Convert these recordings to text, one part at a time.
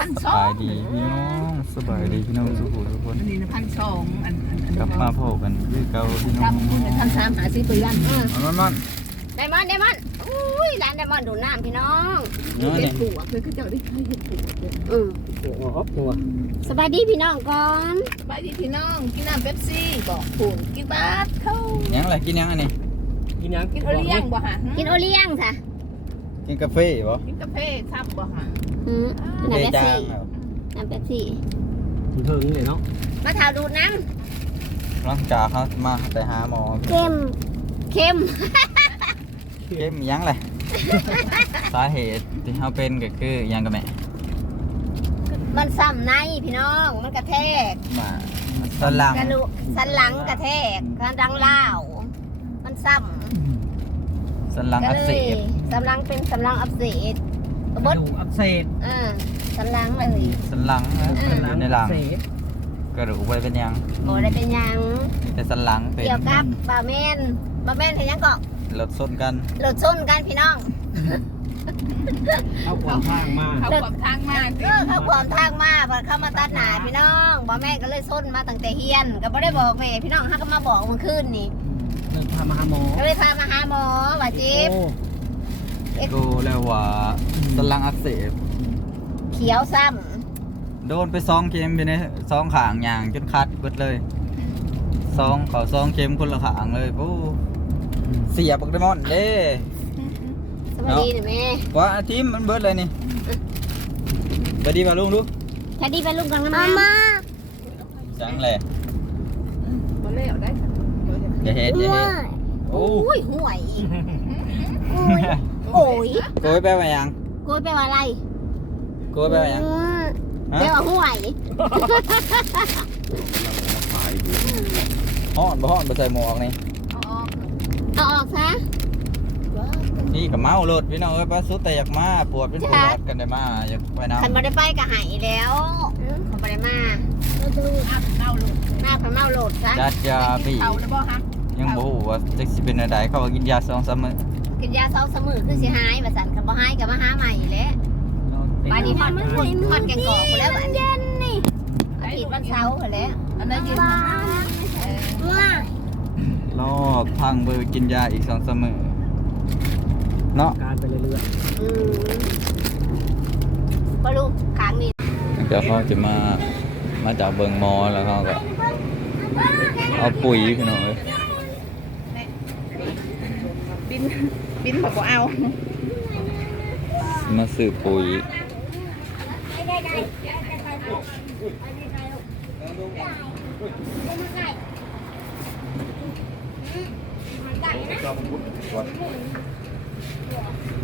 พันสสอบางยดีพี่น้องสบายดีพี่น้องทุกคนทุกคนอันนี้นะพันสองอันอันอันกลับมาพบกันคือเก่าพี่น้คอรับงคุณพันสามหาซื้อปืนเอามันมันไดมอนด์ไดมอนด์อุ้ยร้านไดมอนด์ดูดน้ำพี่น้องเนาะเห็เนี่ดยผัวคือเขาเจ้าได้เคยเห็ดผัวเลยอืมหัวอ๊อบหัวสบายดีพี่น้องก่อนไปที่พี่น้องกินน้ำเป๊ปซี่บอกผูนกินบาสเข้ายังอะไรกินยังอันนี้กินยังกินโอเลี้ยงบ่ฮะกินโอเลี้ยงค่ะ กินกาแฟบ่กินกาแฟทับบ่ฮะอืมเดน้ำเป๊ปจาซี่งเอาน้ำเป๊ปซี่ถึงเพิ่งเลยเนาะมาถาวดูดน้หลังจากเขามาไปหาหมอำเค็มเค็มเก็บยังเลย สาเหตุที่เขาเป็นก็คือหยังกับแม่มันซ้ำในพี่น้องมันกระแทกมาสนหลังกระดูกสันหลังกระแทกกระดังล่าวมันซ้ สันหลังำก็อักเลเสยบสำลังเป็นสำลังอักเสบกระบดดูอักเสบเออสันหลังเลยสันหลังนะอยู่ในหลังเสบกระดูกไว้เป็นหยังโอ้ได้เป็นหยังมีแต่สันหลังเป็นเกี่ยวกับบาเมนบาเมนเห็นยังเกาะรถส้นกันหลุดส้นกันพี่น้องเข้าขวางทางมาเขาความทางมาเออเขาความทางมาพอเข้ามาตัดหนาพี่น้องบาแม่ก็เลยส้นมาตั้งแต่เฮียนก็ไม่ได้บอกแม่พี่น้องเขาก็มาบอกเมื่อคืนนี่ เดินทางมาหาหมอก็เลยพามาหาหมอว่าจิ๊บ โอ้ดูแล้วว่าสันหลังอักเสบ เขียวซ้โดนไปซองเข็มไปในซองขางยางจนคัดเบิดเลยซองเขาซองเข็มคนละขางเลยปูเสียบักไดมอนด์เด้ำสวัสดีหน่อยแม่ว่าอาทิมมันเบิดเลยนี่ไปดีป่ะลุงลูกแค่ดีเป็นลูกกันนะมาจังแหละบ่เลี้ยวได้ อย่าเฮ็ดอย่าเฮ็ดโอ้โอ้ยห่วยโอ้ยโกยไปว่าหยังโกยไปว่าอะไรโกยไปว่าหยังฮะแปลว่าห่วยฮ้อนบ่ฮ้อนบ่ใส่หมวกนี่อ๋อเอาออกซะนี่ก็เมารถพี่น้องเอ้ยป้าสุดแต่อยากมาปวดเป็นปวดกันได้มาอยากไปน้ำคันบ่ได้ไปก็หายแล้วคันบ่ได้มาอัพเน่าลูกหน้าพม่าโหลดซะจัดยาปีเขาแล้วบ่ฮะ ยังบ่ฮู้ว่าจักสิเป็นอะไรเขาว่ากินยาสองสามมื้อกินยาเซาเสมอคือสิหายว่าซั่นคันบ่หายก็มาหาใหม่แหละบาดนี้ฮอดมันพุ่นฮอดแกงกอกไปแล้วบัดนี้นี่อาทิตย์วันเสาร์ไปแล้วอันนั้นกินเออรอบพังเบอร์กินยาอีกสองสามมื้อเนาะการไปเรื่อยอืมบ่รู้ขางนี้เดี๋ยวเขาจะมามาจากเบิงมอแล้วเขาก็เอาปุ๋ยพี่น้องเอ้ย บินบินเขาบ่เอา มาซื้อปุ๋ย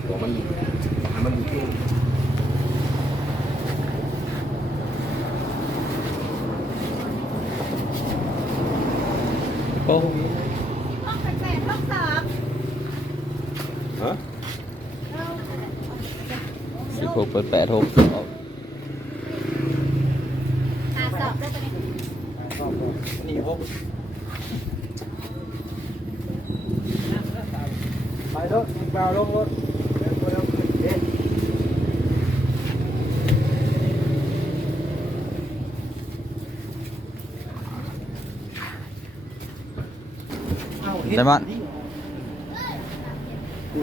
ตัวมันมันอยู่ที่โอ้ ห้องเป็นแปดห้องสอง ฮะ สิบ หกเปิดแปดหกสองหาสอบได้ปะเนี่ยนี่หกไปรถเบาลงรถเดินไปแล้วเอ๊ะได้มั้ยนี่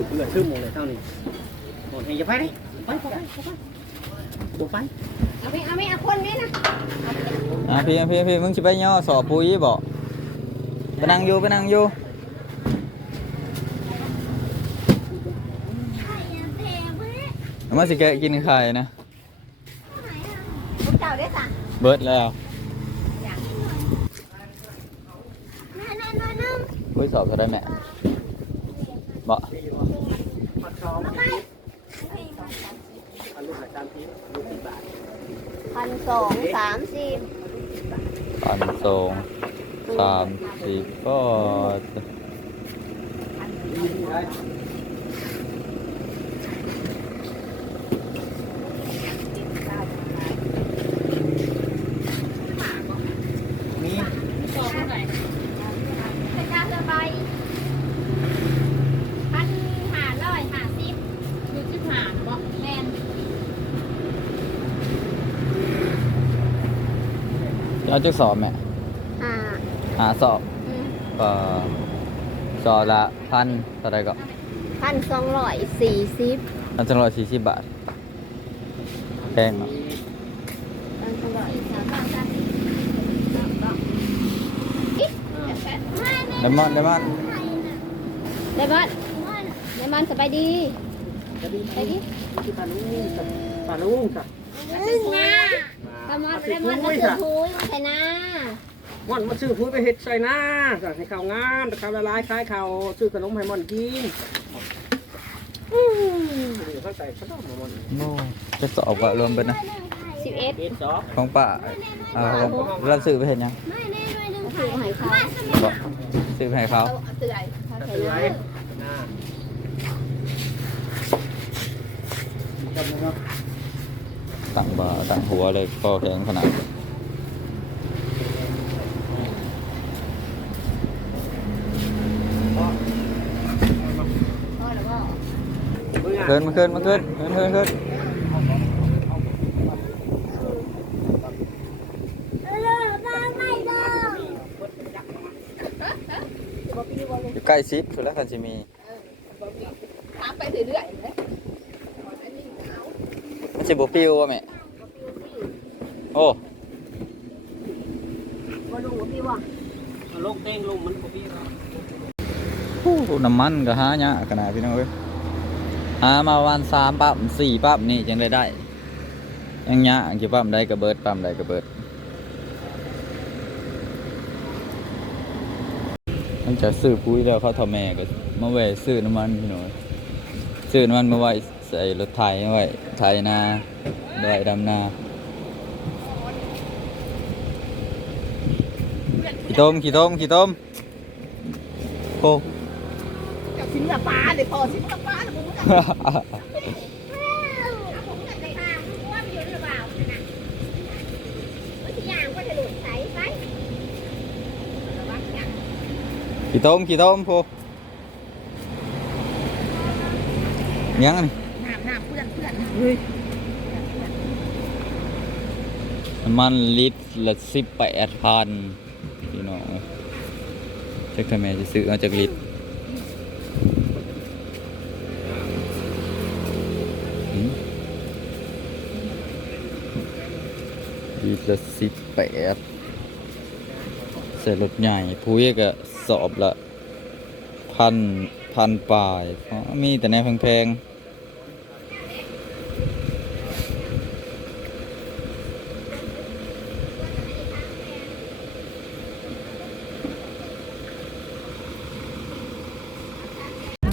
เพื่อนชื่อหมดเลยเท่านี้หมดให้จะไปดิ ไปไปไปไปไปเอาไปเอาไปเอาคนนี้นะอะพี่พี่พี่มึงจะไปย่อสอบปุ๋ยบ่ไปนั่งอยู่ไปนั่งอยู่เอามาสิแกะกินไข่นะเจ้าได้สั่งเบิดแล้วนั่นนั่นนั่นคุยสอบเท่าได้แม่บ่ปัดซอกอา จารย์พีลูกสิบบาทพันสองสามสิบปันสองสามสี่ก็มี เป็นยาสบายพันห้าร้อยห้าสิบคือสิบห้าบอกแมน เอาจักสอบแม่อ่าหาสอบอืมก็สอบละพันเท่าไรก็พันสองร้อยสี่สิบพันสองร้อยสี่สิบบาทแพงเนาะพันสองร้อยสามบาทสามสิบเลมอนเลมอนเลมอนเลมอนสบายดีไปดิปลาลุงกับปลาลุงกับ เลมอนเลมอนมาซื้อพูยมาใส่หน้าม่อนมาซื้อพุ้ยไปเฮ็ดใส่หน้าก็ให้ข้าวงามข้าวละลายคล้ายข้าวซื้อขนมให้ม่อนกินอืมเข้าใจเขาต้องม่อนโน่จะสอบก็รวมเป็นนะสิบเอ็ดเฮ็ดจอบของป้าเอ่าของเราซื้อไปเห็นยังถือหอยเขาบอกซื้อไปให้เขาเอาเตือนเขาใส่ถือหน้าไว้อ่า ตั้งบ่าตั้งหัวเลยก็แข็งขนาดพ่อแล้วก็เกินมาเกินมาเกินเกินเกินเกินอยู่ใกล้ซิปสุดแล้วคันจะมีถามไปเรื่อยๆเลย มันจะบปิววะแม่โอ้บ่รู้ว่าพี่ว่าลงเต้งลงมันก็มีโหน้ำมันก็หาเนี่ยากขนาดพี่น้องเอ้ยหามาวันสามปั๊มสี่ปั๊มนี่ยังได้ได้ยังเนี้ยากกี่ปั๊มได้กระเบิดปั๊มได้กระเบิดมันจะซื้อปุ๋ยแล้วเขาทำแม่ก็มาแวะซื้อน้ำมันพี่น้อยซื้อน้ำมันมาไว้ ใส่รถไถไว้ไถนาไว้ดำนาขี้ต้มขี้ต้มขี้ต้มโอ้กับชิ้นละปลาเดี๋ยพอชิ้นละปลาแล้วมึงจะผมจะไปหาว่ามันอยู่หรือเปล่าน่ะว่าที่ย่างก็จะหลุดใส่ไปขี้ต้มขี้ต้มโพยังนี่น้ำน้ำเพื่อ น้ำมันลิตรละสิบแปดพันพี่น้องจ๊กทำไมจะซื้อมาจากลิตรหืมลิตรละสิบแปดใส่รถใหญ่พุ้ยก็สอบละพันพันปลายมีแต่ในแพงๆ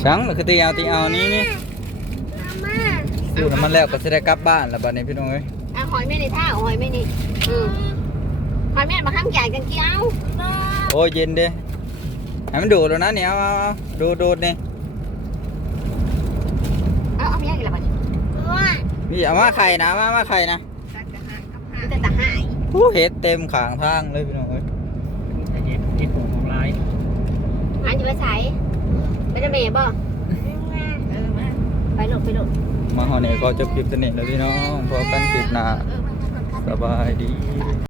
ช้างหรือคือตีเอาตีเอานี่นี่ซื้อน้ำมันแล้วก็จะได้กลับบ้านแล้วบัดนี้พี่น้องเอ้ยอะหอยแม่ในท่าหอยแม่นี่อืมหอยแม่มาข้ามใหญ่กันเกี้ยวโอ้ยเย็นเด้ให้มันดูดแล้วนะเนี่ยเอาเอาเอาดูดดูดนี่เอาเอาเมียกี่ละบัดพี่เอามาไข่นะเอามามาไข่นะกันจะห่างกับมัห่านงจะตะหายผู้เห็ดเต็มขางทางเลยพี่น้องเอ้ยเฮ็ดเฮ็ดของลายหายจะไปใส่ ไปจะเมย์บ่เออมาไปหลบไปหลบมาหอเนี่ยก็จบคลิปตัวนี้แล้วพี่น้องพบกันคลิปหน้าเออมาสบายดี